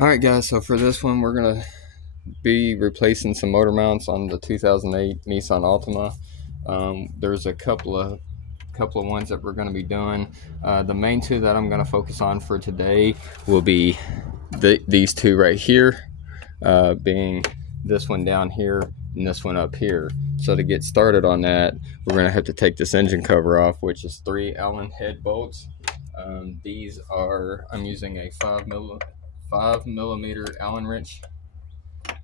Alright guys, so for this one we're going to be replacing some motor mounts on the 2008 Nissan Altima. There's a couple of ones that we're going to be doing. The main two that I'm going to focus on for today will be these two right here, being this one down here and this one up here. So to get started on that, we're going to have to take this engine cover off, which is 3 Allen head bolts. These are, I'm using a 5 millimeter Allen wrench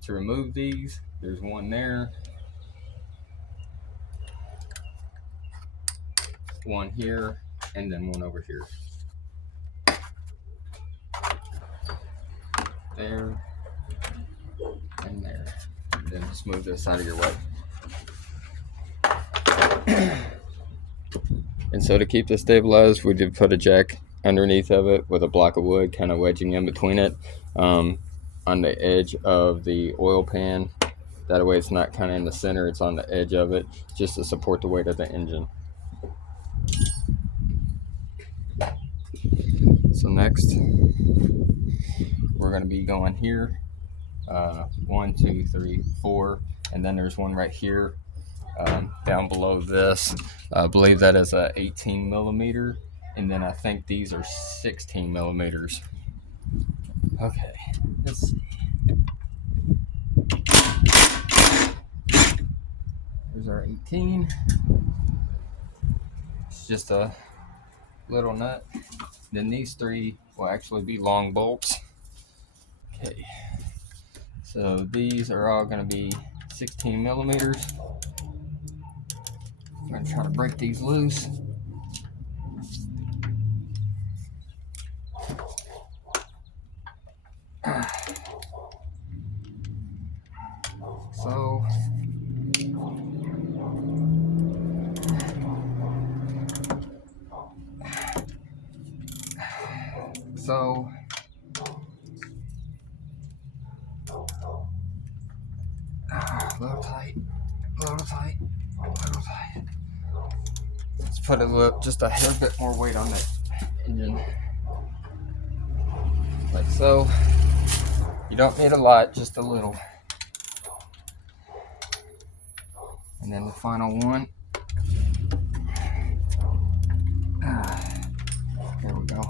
to remove these. There's one there, one here, and then one over here. There and there. And then just move this out of your way. And so to keep this stabilized, we did put a jack underneath of it with a block of wood kind of wedging in between it, on the edge of the oil pan. That way it's not kind of in the center, it's on the edge of it, just to support the weight of the engine. So next, we're going to be going here, 1, 2, 3, 4, and then there's one right here, down below this. I believe that is a 18 millimeter, and then I think these are 16 millimeters. Okay, let's see. Here's our 18. It's just a little nut. Then these three will actually be long bolts. Okay, so these are all going to be 16 millimeters. I'm going to try to break these loose. So a little tight, a little tight, a little tight. Let's put just a hair bit more weight on the engine, like so. You don't need a lot, just a little. And then the final one. There we go.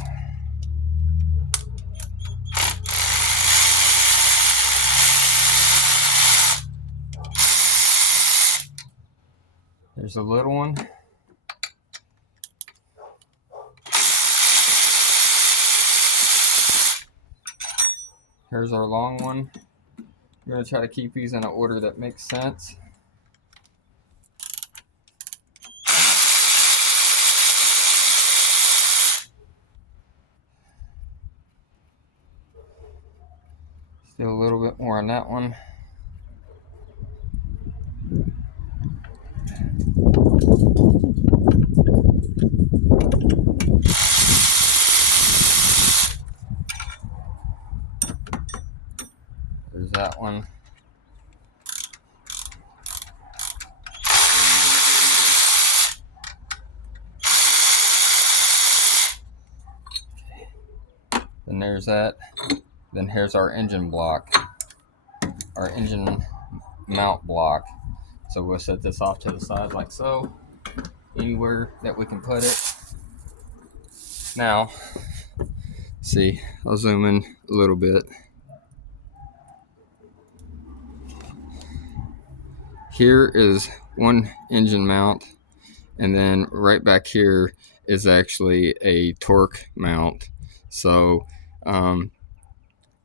There's a little one. Here's our long one. I'm going to try to keep these in an order that makes sense. Still a little bit more on that one. There's that one. Then there's that. Then here's our engine block, our engine mount block. So we'll set this off to the side like so, anywhere that we can put it. Now, see, I'll zoom in a little bit. Here is one engine mount, and then right back here is actually a torque mount. So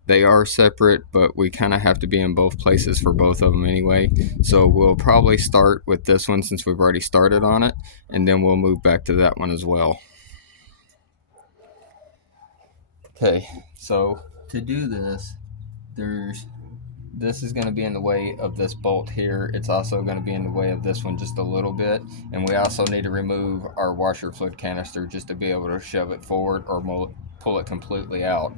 they are separate, but we kind of have to be in both places for both of them anyway. So we'll probably start with this one since we've already started on it, and then we'll move back to that one as well. Okay, so to do this, this is going to be in the way of this bolt here. It's also going to be in the way of this one just a little bit, and we also need to remove our washer fluid canister just to be able to shove it forward or pull it completely out.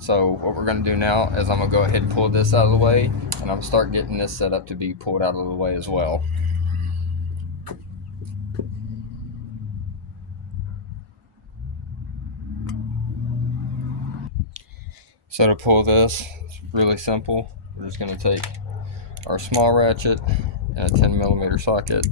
So what we're going to do now is I'm going to go ahead and pull this out of the way, and I'm going to start getting this set up to be pulled out of the way as well. So to pull this, it's really simple. We're just going to take our small ratchet and a 10mm socket.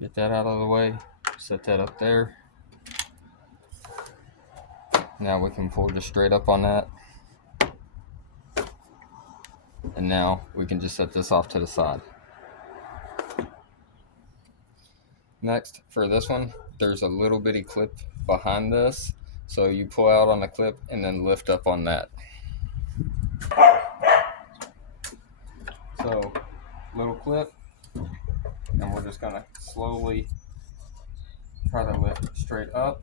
Get that out of the way, set that up there. Now we can pull just straight up on that. And now we can just set this off to the side. Next, for this one, there's a little bitty clip behind this. So you pull out on the clip and then lift up on that. So, little clip, and we're just gonna slowly try to lift it straight up.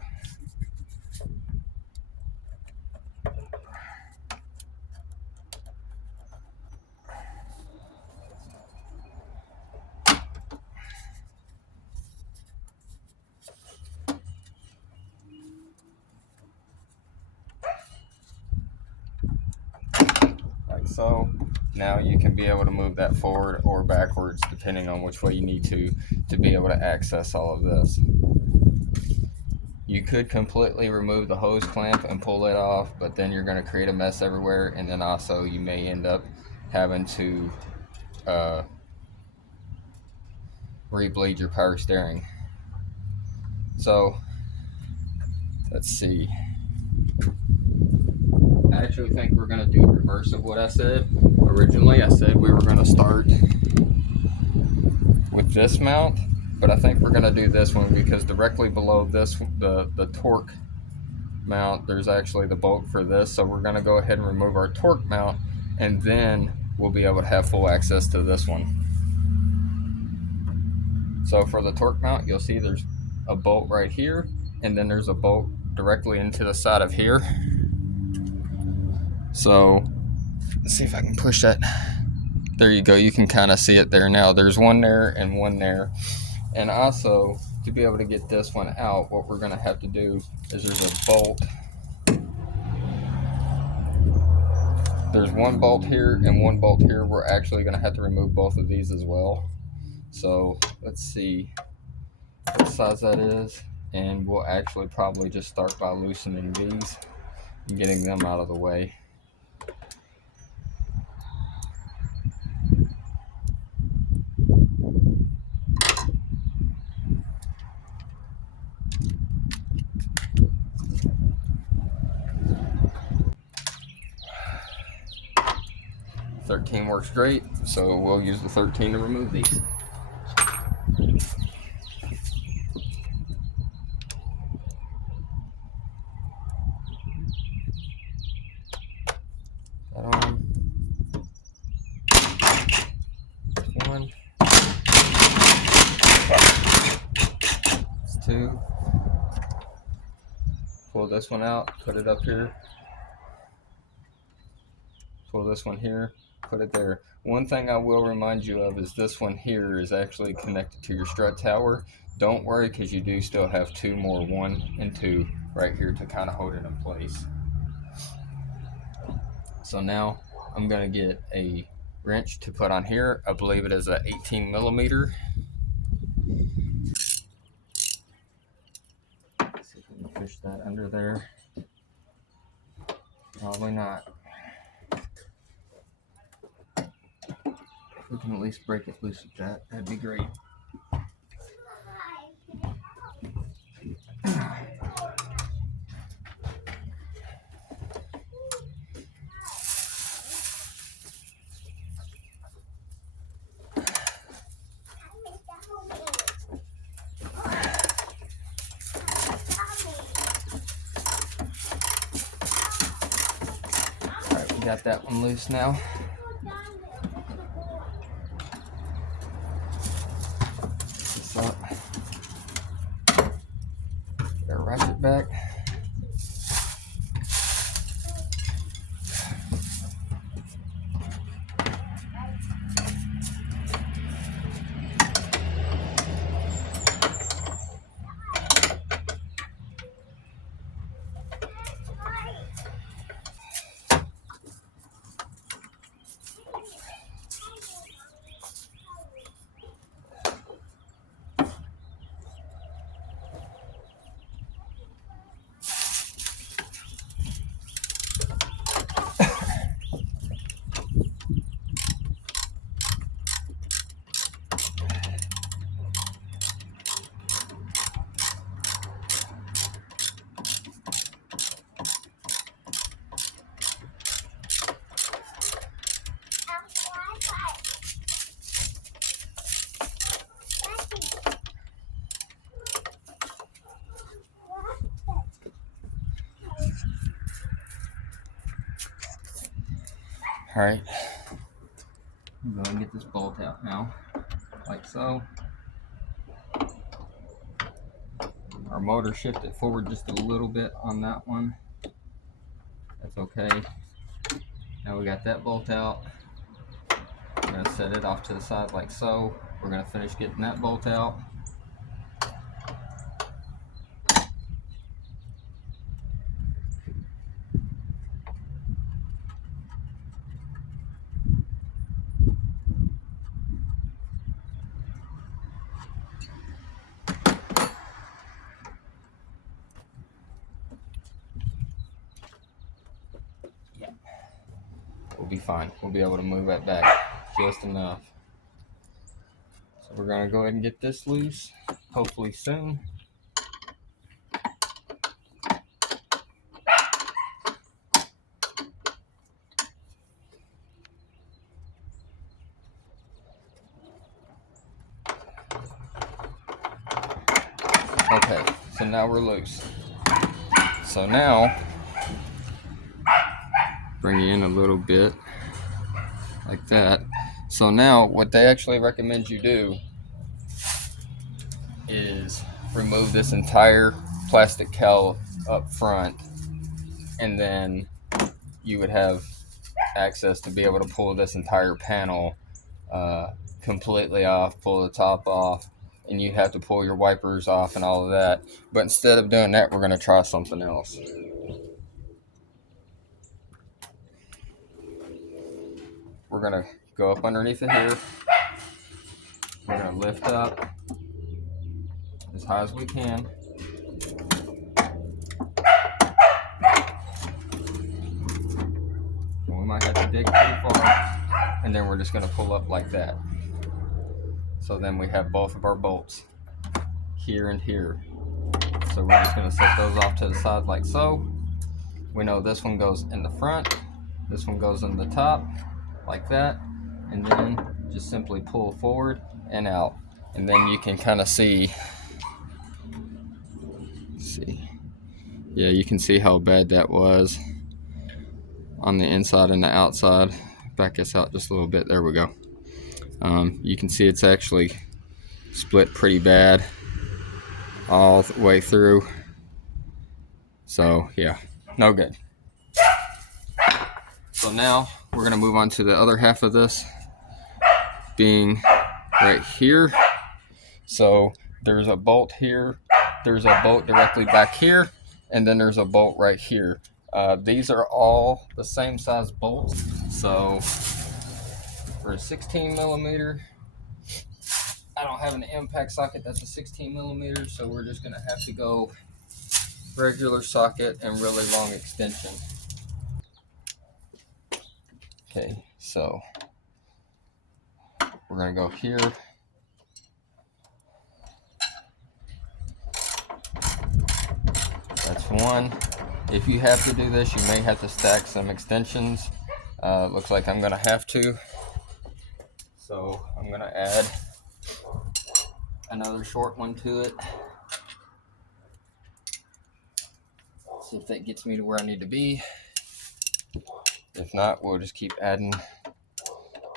Like so. Now you can be able to move that forward or backwards depending on which way you need to be able to access all of this. You could completely remove the hose clamp and pull it off, but then you're going to create a mess everywhere, and then also you may end up having to re-bleed your power steering. So let's see. I actually think we're going to do reverse of what I said. Originally I said we were going to start with this mount, but I think we're going to do this one because directly below this, the torque mount, there's actually the bolt for this. So we're going to go ahead and remove our torque mount, and then we'll be able to have full access to this one. So for the torque mount, you'll see there's a bolt right here, and then there's a bolt directly into the side of here. So let's see if I can push that. There you go. You can kind of see it there now. There's one there and one there. And also, to be able to get this one out, what we're going to have to do is there's a bolt. There's one bolt here and one bolt here. We're actually going to have to remove both of these as well. So let's see what size that is. And we'll actually probably just start by loosening these and getting them out of the way. $13 works great, so we'll use the 13 to remove these. That on. One. That's two. Pull this one out, put it up here. Pull this one here, put it there. One thing I will remind you of is this one here is actually connected to your strut tower. Don't worry, because you do still have two more, 1 and 2 right here to kind of hold it in place. So now I'm going to get a wrench to put on here. I believe it is a 18mm. Let's see if we can push that under there. Probably not. We can at least break it loose with that. That'd be great. Alright, we got that one loose now. Get our ratchet back. All right, I'm going to get this bolt out now, like so. Our motor shifted forward just a little bit on that one. That's okay. Now we got that bolt out. We're going to set it off to the side like so. We're going to finish getting that bolt out. We'll be fine. We'll be able to move that back just enough. So we're going to go ahead and get this loose, hopefully soon. Okay, so now we're loose. So now, bring you in a little bit, like that. So now, what they actually recommend you do is remove this entire plastic cowl up front, and then you would have access to be able to pull this entire panel completely off, pull the top off, and you have to pull your wipers off and all of that. But instead of doing that, we're going to try something else. We're going to go up underneath it here. We're going to lift up as high as we can. We might have to dig pretty far, and then we're just going to pull up like that. So then we have both of our bolts here and here. So we're just going to set those off to the side like so. We know this one goes in the front, this one goes in the top, like that, and then just simply pull forward and out. And then you can kind of see, yeah, you can see how bad that was on the inside and the outside. Back this out just a little bit, there we go. You can see it's actually split pretty bad all the way through. So yeah, no good. So now we're going to move on to the other half of this, being right here. So there's a bolt here, there's a bolt directly back here, and then there's a bolt right here. These are all the same size bolts. So for a 16 millimeter, I don't have an impact socket that's a 16 millimeter, so we're just going to have to go regular socket and really long extension. Okay, so we're going to go here. That's one. If you have to do this, you may have to stack some extensions. Looks like I'm going to have to. So I'm going to add another short one to it. See if that gets me to where I need to be. If not, we'll just keep adding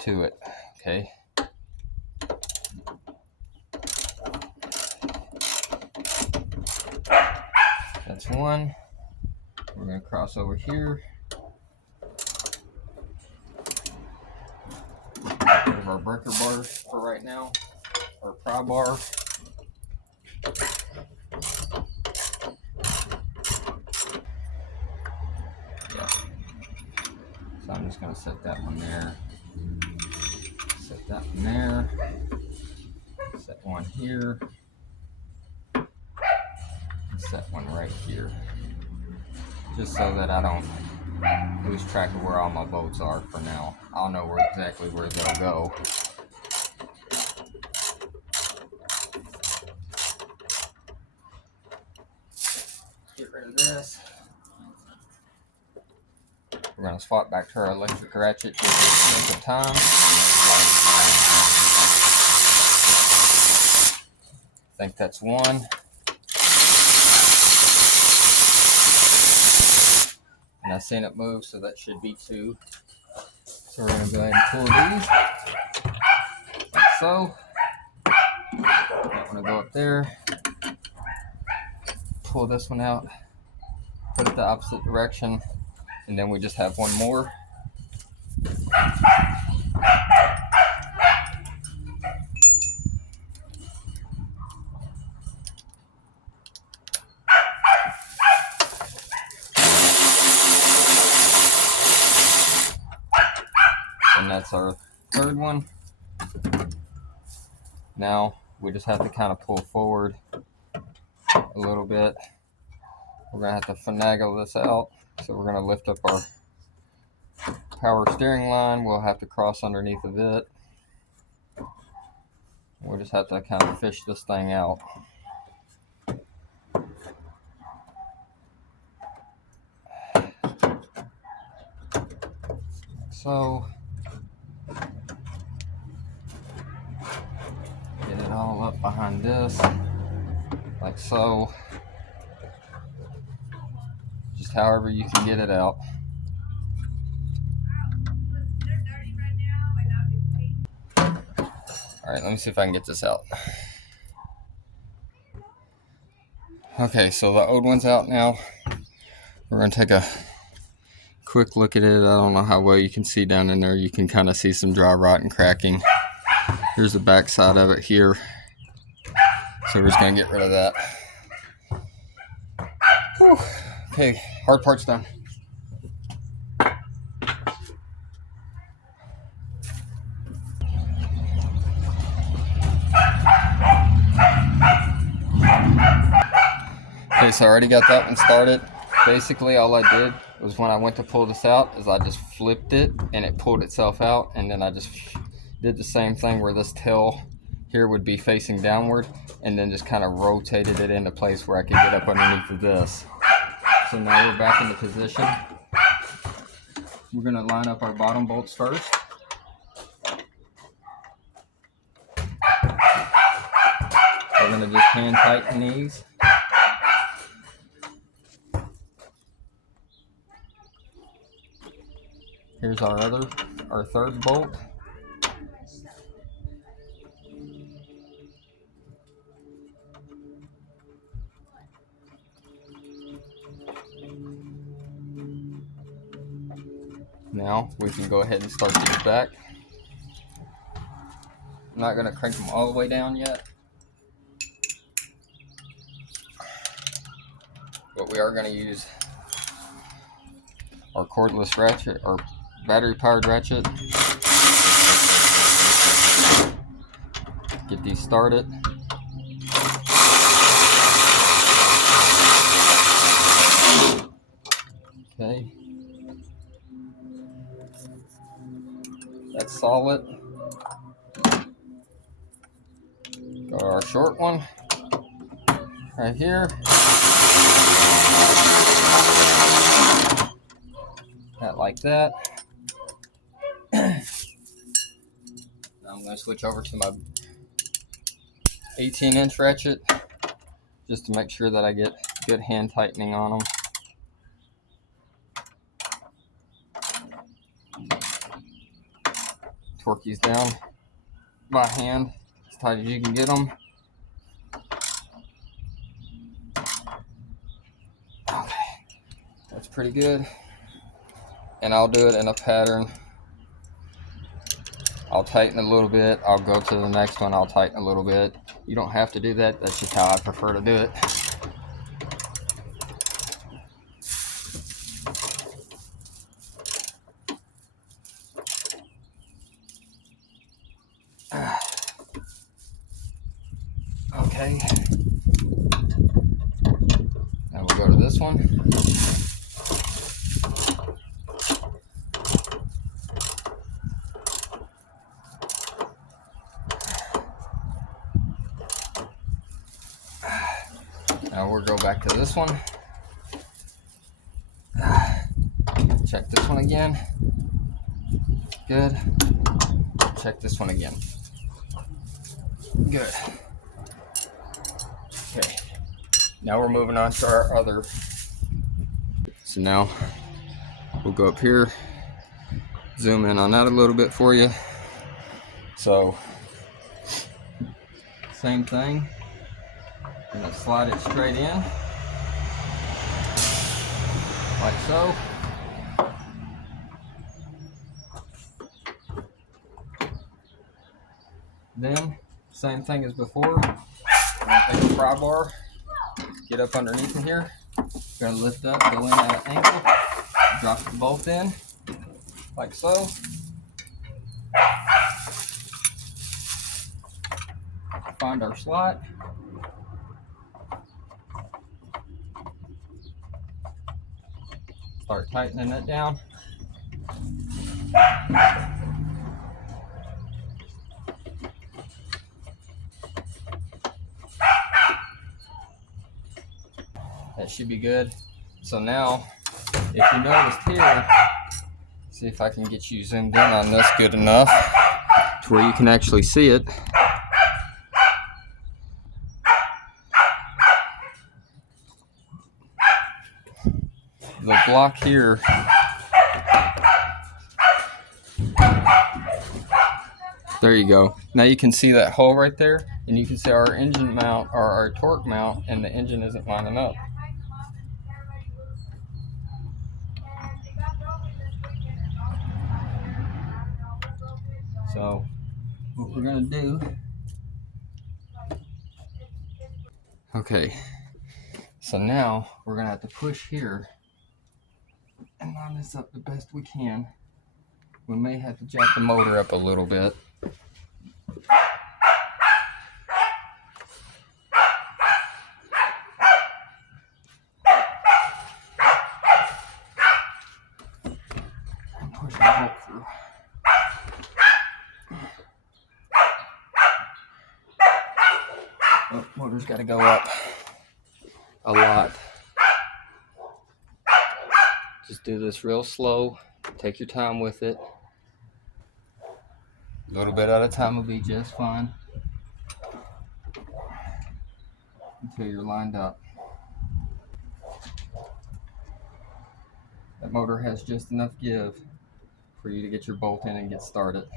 to it. Okay. That's one. We're going to cross over here. Get rid of our breaker bar for right now, or pry bar. Yeah. So I'm just going to set that one there. Set that one there. Set one here. And set one right here. Just so that I don't lose track of where all my bolts are for now. I'll know exactly where they'll go. Get rid of this. We're going to swap back to our electric ratchet just for the sake of time. I think that's one. And I've seen it move, so that should be two. So we're going to go ahead and pull these, like so. I'm going to go up there, pull this one out, put it the opposite direction, and then we just have one more. And that's our third one. Now we just have to kind of pull forward a little bit. We're going to have to finagle this out. So we're going to lift up our power steering line. We'll have to cross underneath of it. We'll just have to kind of fish this thing out. So get it all up behind this, like so. Just however you can get it out. All right, let me see if I can get this out. Okay, so the old one's out now. We're gonna take a quick look at it. I don't know how well you can see down in there. You can kind of see some dry rot and cracking. Here's the back side of it here. So we're just gonna get rid of that. Whew. Okay, hard part's done. Okay, so I already got that one started. Basically all I did was when I went to pull this out is I just flipped it and it pulled itself out, and then I just did the same thing where this tail here would be facing downward, and then just kind of rotated it into place where I could get up underneath of this. So now we're back into position. We're going to line up our bottom bolts first. We're going to just hand tighten these. Here's our third bolt. Now we can go ahead and start these back. I'm not going to crank them all the way down yet, but we are going to use our cordless ratchet, or battery powered ratchet. Get these started. Okay. That's solid. Go to our short one right here. That like that. Now I'm going to switch over to my 18-inch ratchet just to make sure that I get good hand tightening on them. Torque these down by hand as tight as you can get them. Okay, that's pretty good. And I'll do it in a pattern. I'll tighten a little bit, I'll go to the next one, I'll tighten a little bit. You don't have to do that, that's just how I prefer to do it. Okay. Now we'll go to this one. Now we'll go back to this one. Check this one again. Good. Check this one again. Good. Okay. Now we're moving on to our other. So now we'll go up here. zoom in on that a little bit for you. So same thing, I'm gonna slide it straight in like so. Then same thing as before, take a pry bar, get up underneath in here, gotta lift up, go in at an angle, drop the bolt in like so. Find our slot. Start tightening it down. That should be good. So now, if you noticed here, see if I can get you zoomed in on this good enough to where you can actually see it. The block here, there you go. Now you can see that hole right there, and you can see our engine mount or our torque mount, and the engine isn't lining up. So what we're gonna do, okay, so now we're gonna have to push here and line this up the best we can. We may have to jack the motor up a little bit. And push the bolt through. Oh, motor's got to go up a lot. Just do this real slow. Take your time with it. A little bit at a time will be just fine until you're lined up. That motor has just enough give for you to get your bolt in and get started.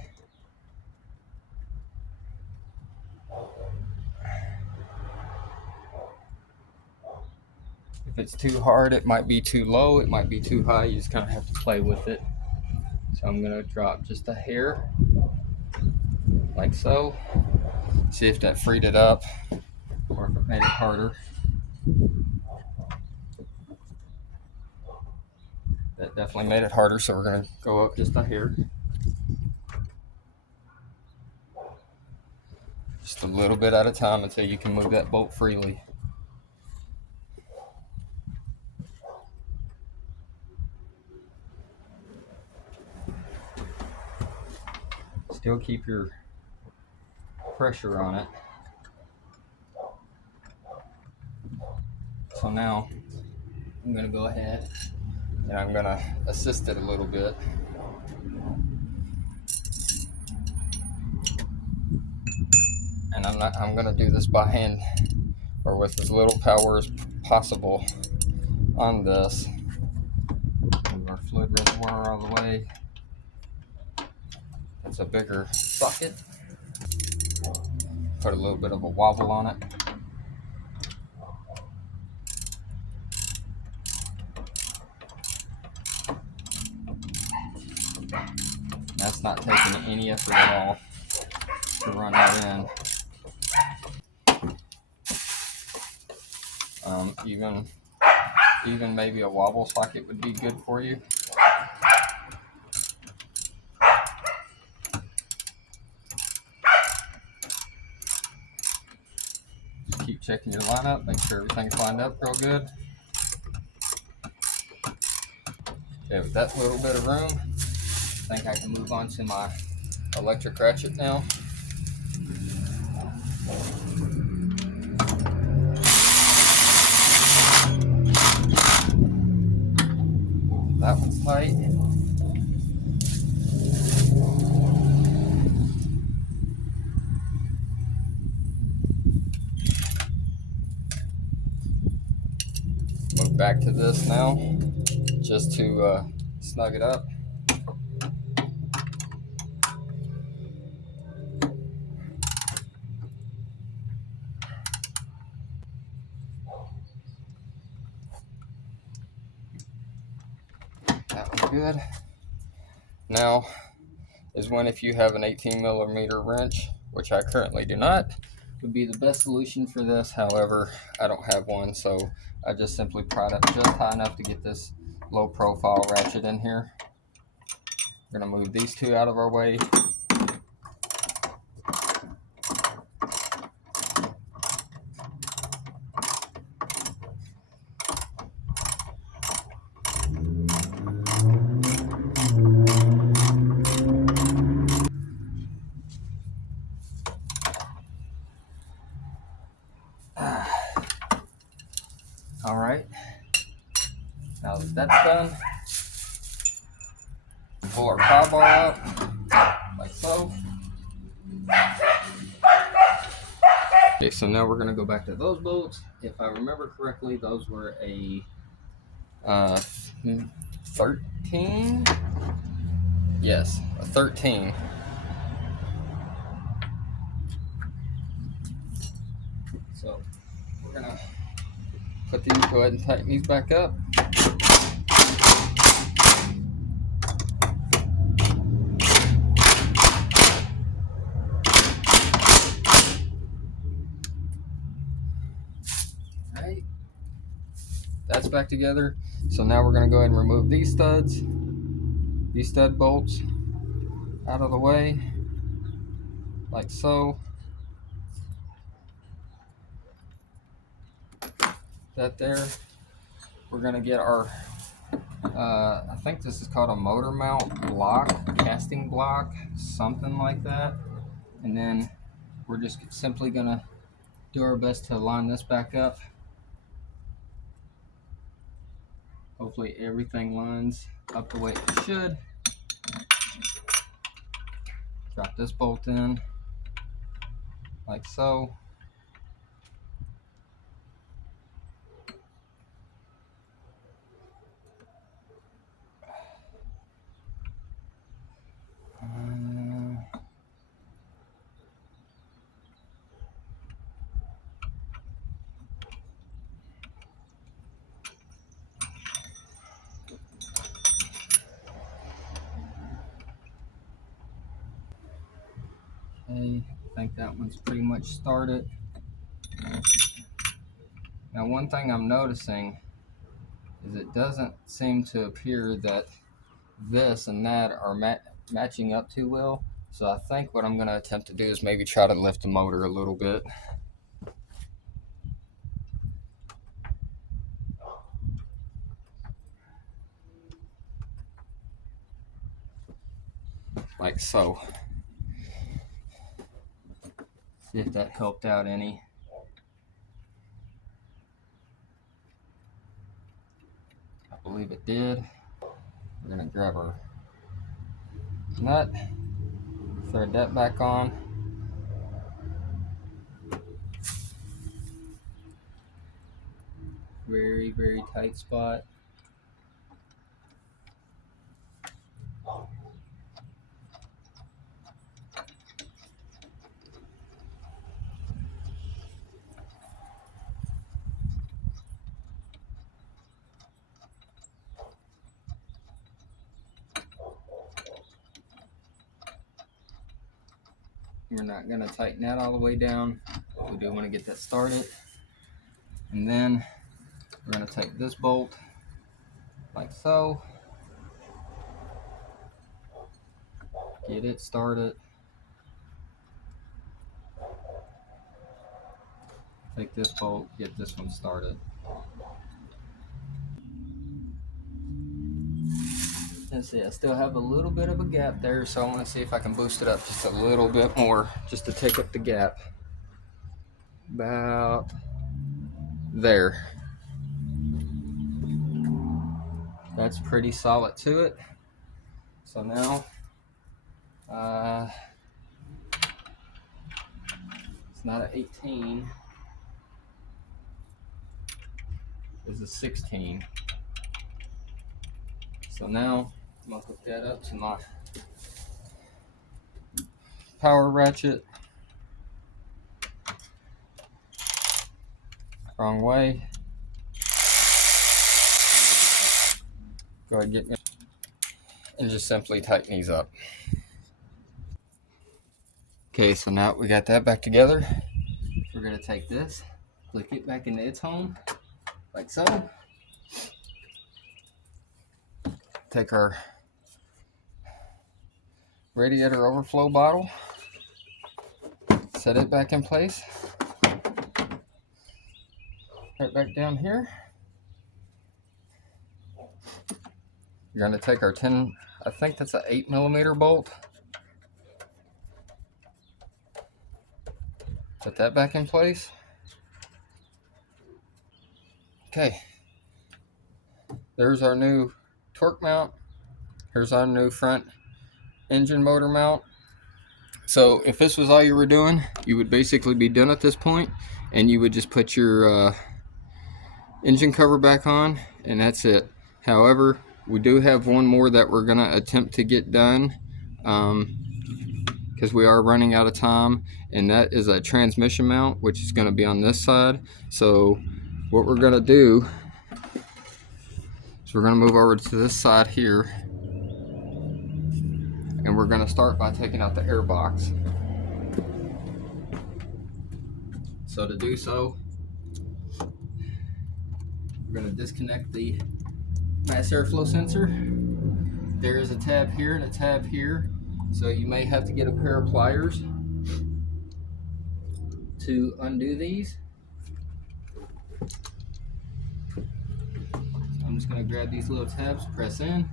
If it's too hard, it might be too low, it might be too high. You just kind of have to play with it. So I'm going to drop just a hair, like so. See if that freed it up or if it made it harder. That definitely made it harder, so we're going to go up just a hair. Just a little bit at a time until you can move that bolt freely. Still keep your pressure on it. So now I'm going to go ahead and I'm going to assist it a little bit. And I'm going to do this by hand or with as little power as possible on this. Move our fluid reservoir all the way. It's a bigger socket. Put a little bit of a wobble on it. That's not taking any effort at all to run that in. Even maybe a wobble socket would be good for you. Just keep checking your lineup, make sure everything's lined up real good. Okay, with that little bit of room, I think I can move on to my electric ratchet now. That one's tight. Move back to this now, just to snug it up. That one's good. Now is when, if you have an 18mm wrench, which I currently do not, would be the best solution for this. However, I don't have one, so I just simply pry it up just high enough to get this low profile ratchet in here. We're gonna move these two out of our way. All right, now that that's done, pull our pry bar out like so. Okay, so now we're gonna go back to those bolts. If I remember correctly, those were a 13. Yes, a 13. So we're gonna put these, go ahead and tighten these back up. All right, that's back together. So now we're gonna go ahead and remove these studs, these stud bolts out of the way, like so. That there. We're gonna get our, I think this is called a motor mount block, casting block, something like that. And then we're just simply gonna do our best to line this back up. Hopefully everything lines up the way it should. Drop this bolt in, like so. Okay, I think that one's pretty much started. Now, one thing I'm noticing is it doesn't seem to appear that this and that are matching up too well. So I think what I'm going to attempt to do is maybe try to lift the motor a little bit. Like so. See if that helped out any. I believe it did. We're going to grab our nut, thread that back on. Very, very tight spot. We're not going to tighten that all the way down, but we do want to get that started. And then we're going to take this bolt like so. Get it started. Take this bolt, get this one started. Let's see, I still have a little bit of a gap there, so I want to see if I can boost it up just a little bit more, just to take up the gap. About there. That's pretty solid to it. So now, it's not an 18, it's a 16. So now I'm gonna hook that up to my power ratchet. Wrong way. Go ahead and get me. and just simply tighten these up. Okay, so now we got that back together. We're gonna take this, click it back into its home, like so. Take our radiator overflow bottle, set it back in place, right back down here. You're gonna take our 10, I think that's an 8mm bolt, put that back in place. Okay, there's our new torque mount. Here's our new front engine motor mount. So if this was all you were doing, you would basically be done at this point, and you would just put your engine cover back on, and that's it. However, we do have one more that we're gonna attempt to get done, because we are running out of time, and that is a transmission mount, which is going to be on this side. So what we're going to do is we're going to move over to this side here, and we're going to start by taking out the air box. So to do so, we're going to disconnect the mass airflow sensor. There is a tab here and a tab here, so you may have to get a pair of pliers to undo these. I'm just going to grab these little tabs, press in,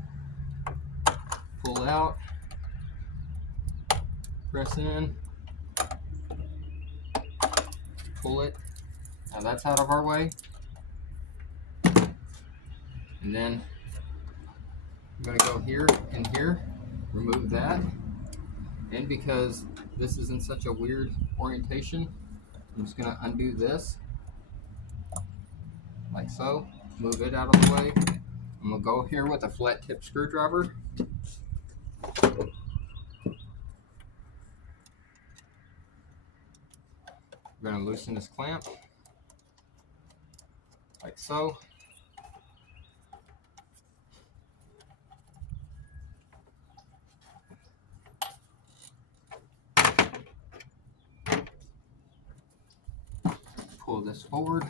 pull out, press in, pull it. Now that's out of our way. And then I'm going to go here and here, remove that. And because this is in such a weird orientation, I'm just going to undo this, like so, move it out of the way. I'm going to go here with a flat tip screwdriver. We're going to loosen this clamp, like so. Pull this forward.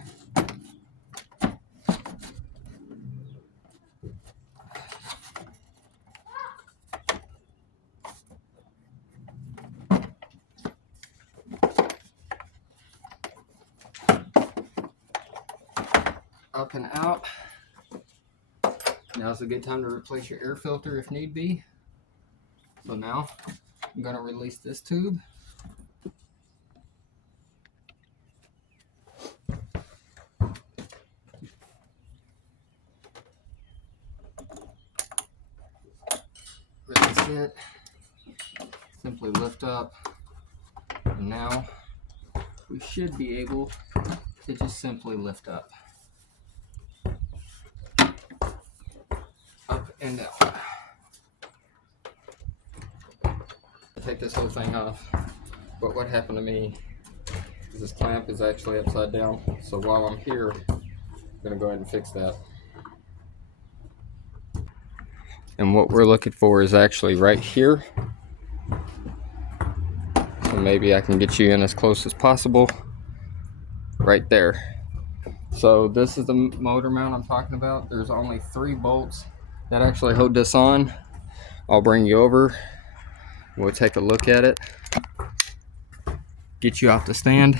Up and out. Now's a good time to replace your air filter if need be. So now I'm going to release this tube. Release it. Simply lift up. And now we should be able to just simply lift up. Up and down. Take this whole thing off. But what happened to me is this clamp is actually upside down. So while I'm here, I'm going to go ahead and fix that. And what we're looking for is actually right here. So maybe I can get you in as close as possible. Right there. So this is the motor mount I'm talking about. There's only 3 bolts that actually hold this on. I'll bring you over. We'll take a look at it. Get you off the stand.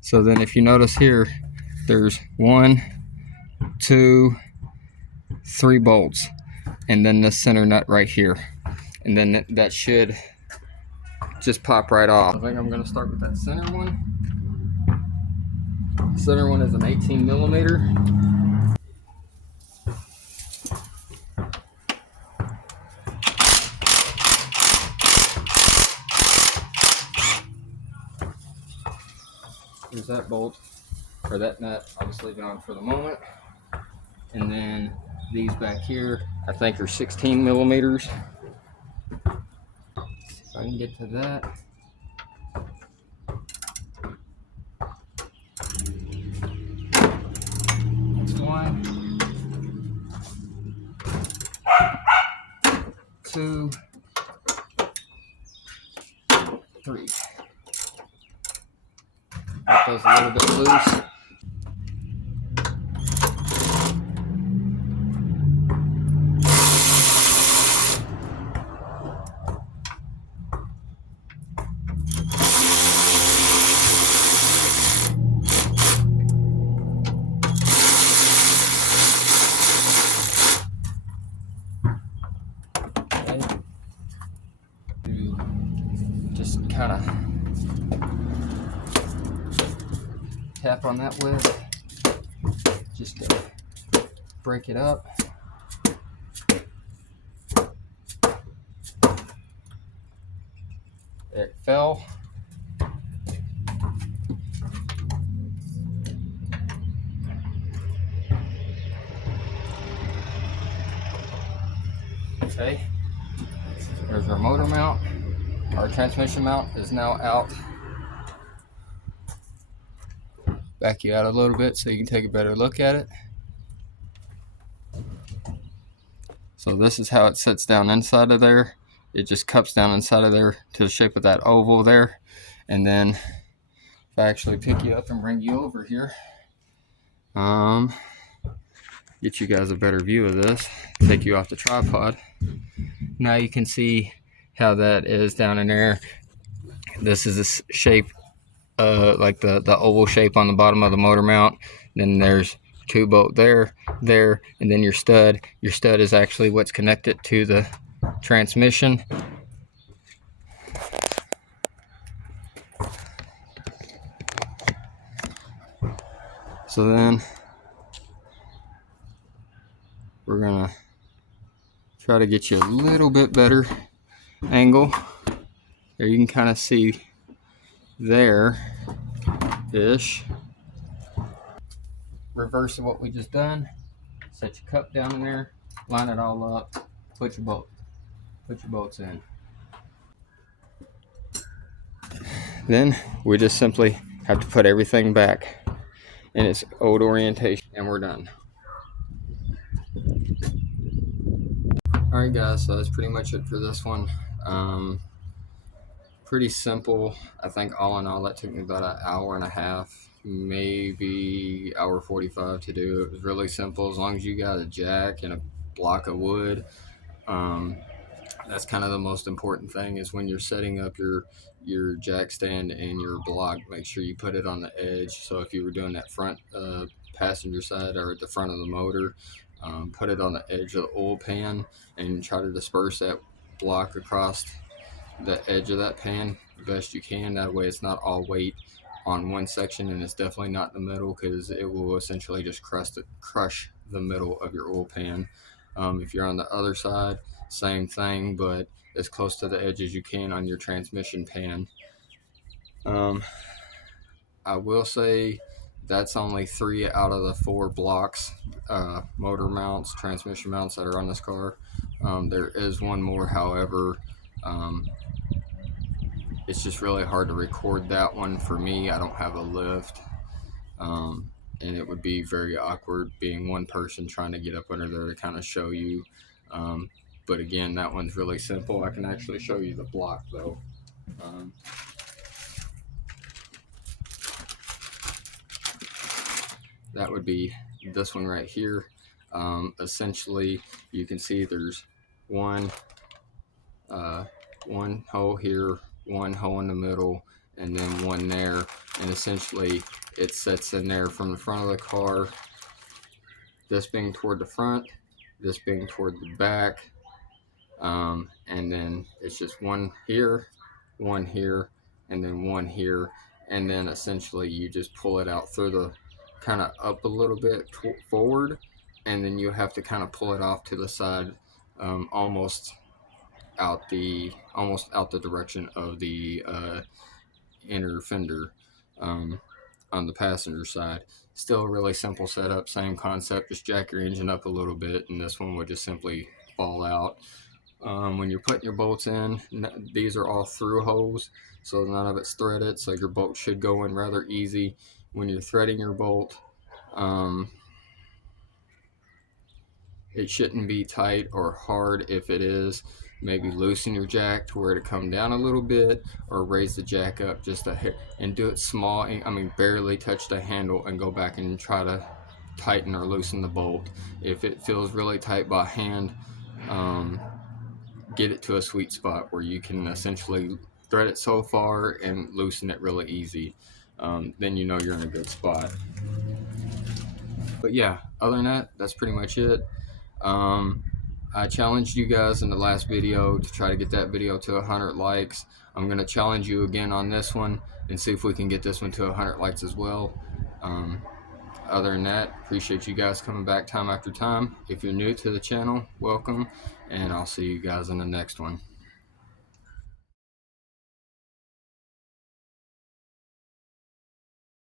So then if you notice here, there's 1, 2, 3 bolts. And then the center nut right here. And then that should just pop right off. I think I'm going to start with that center one. The center one is an 18mm. There's that bolt, or that nut, obviously gone for the moment. And then these back here, I think are 16mm. See if I can get to that. That's one. 2, 3. Get those a little bit loose. Okay. Just kind of tap on that with, just to break it up. It fell. Okay, there's our motor mount. Our transmission mount is now out. Back you out a little bit so you can take a better look at it. So this is how it sits down inside of there. It just cups down inside of there to the shape of that oval there. And then if I actually pick you up and bring you over here, get you guys a better view of this, take you off the tripod. Now you can see how that is down in there. This is this shape, like the oval shape on the bottom of the motor mount. Then there's 2 bolt there, and then your stud. Your stud is actually what's connected to the transmission. So then we're gonna try to get you a little bit better angle. There you can kind of see there-ish. Reverse of what we just done. Set your cup down in there, line it all up, put your bolts in. Then we just simply have to put everything back in its old orientation, and we're done. Alright guys, so that's pretty much it for this one. Pretty simple. I think all in all that took me about an hour and a half, maybe hour 45 to do. It was really simple. As long as you got a jack and a block of wood, that's kind of the most important thing, is when you're setting up your jack stand and your block, make sure you put it on the edge. So if you were doing that front passenger side or at the front of the motor, put it on the edge of the oil pan and try to disperse that block across the edge of that pan the best you can. That way it's not all weight on one section, and it's definitely not in the middle, because it will essentially just crush the middle of your oil pan. If you're on the other side, same thing, but as close to the edge as you can on your transmission pan. I will say that's only 3 out of the 4 blocks, motor mounts, transmission mounts, that are on this car. There is one more, however, it's just really hard to record that one for me. I don't have a lift, and it would be very awkward being one person trying to get up under there to kind of show you. But again, that one's really simple. I can actually show you the block though. That would be this one right here. Essentially, you can see there's one hole here, one hole in the middle, and then one there. And essentially, it sets in there from the front of the car, this being toward the front, this being toward the back, and then it's just one here, and then one here. And then essentially you just pull it out through the kind of up a little bit forward, and then you have to kind of pull it off to the side, almost out the direction of the inner fender, on the passenger side. Still a really simple setup, same concept, just jack your engine up a little bit, and this one would just simply fall out. When you're putting your bolts in, these are all through holes, so none of it's threaded, so your bolt should go in rather easy. When you're threading your bolt, It shouldn't be tight or hard. If it is, maybe loosen your jack to where it come down a little bit, or raise the jack up just a hair and do it small. I mean, barely touch the handle and go back and try to tighten or loosen the bolt. If it feels really tight by hand, get it to a sweet spot where you can essentially thread it so far and loosen it really easy. Then you know you're in a good spot. But yeah, other than that, that's pretty much it. I challenged you guys in the last video to try to get that video to 100 likes. I'm going to challenge you again on this one and see if we can get this one to 100 likes as well. Other than that, appreciate you guys coming back time after time. If you're new to the channel, welcome, and I'll see you guys in the next one.